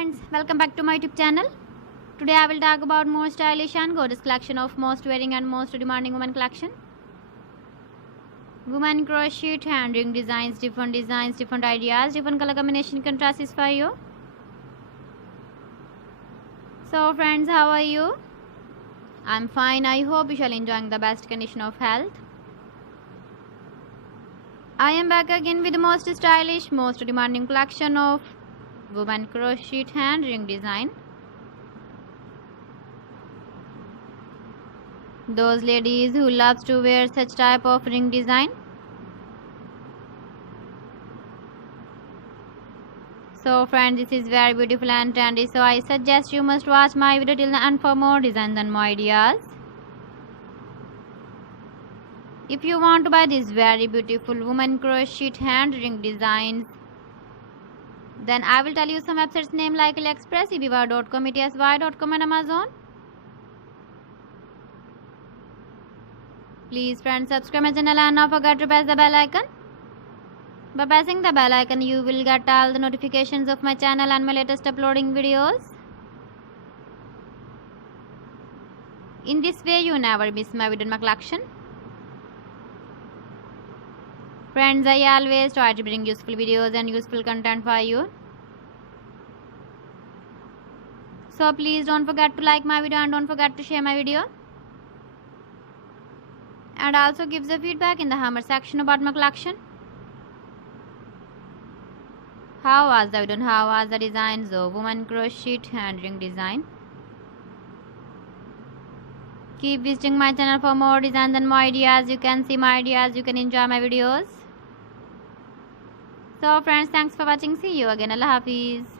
friends, welcome back to my YouTube channel. Today I will talk about more stylish and gorgeous collection of most wearing and most demanding women collection. Women crochet hand ring designs, different ideas, different color combination contrasts for you. So friends, how are you? I'm fine. I hope you shall enjoying the best condition of health. I am back again with the most stylish, most demanding collection of women crochet hand ring design. Those ladies who loves to wear such type of ring design. So friends, this is very beautiful and trendy, so I suggest you must watch my video till the end for more designs and more ideas. If you want to buy these very beautiful women crochet hand ring designs, then I will tell you some websites name like AliExpress, eBay.com, ETSY.com and Amazon. Please friends, subscribe my channel and not forget to press the bell icon. By pressing the bell icon, you will get all the notifications of my channel and my latest uploading videos. In this way, you never miss my video in my collection. Friends, I always try to bring useful videos and useful content for you. So please don't forget to like my video and don't forget to share my video. And also give the feedback in the comment section about my collection. How was the video and how was the designs of women crochet hand ring design? Keep visiting my channel for more designs and more ideas. You can see my ideas, you can enjoy my videos. So friends, thanks for watching. See you again. Allah Hafiz.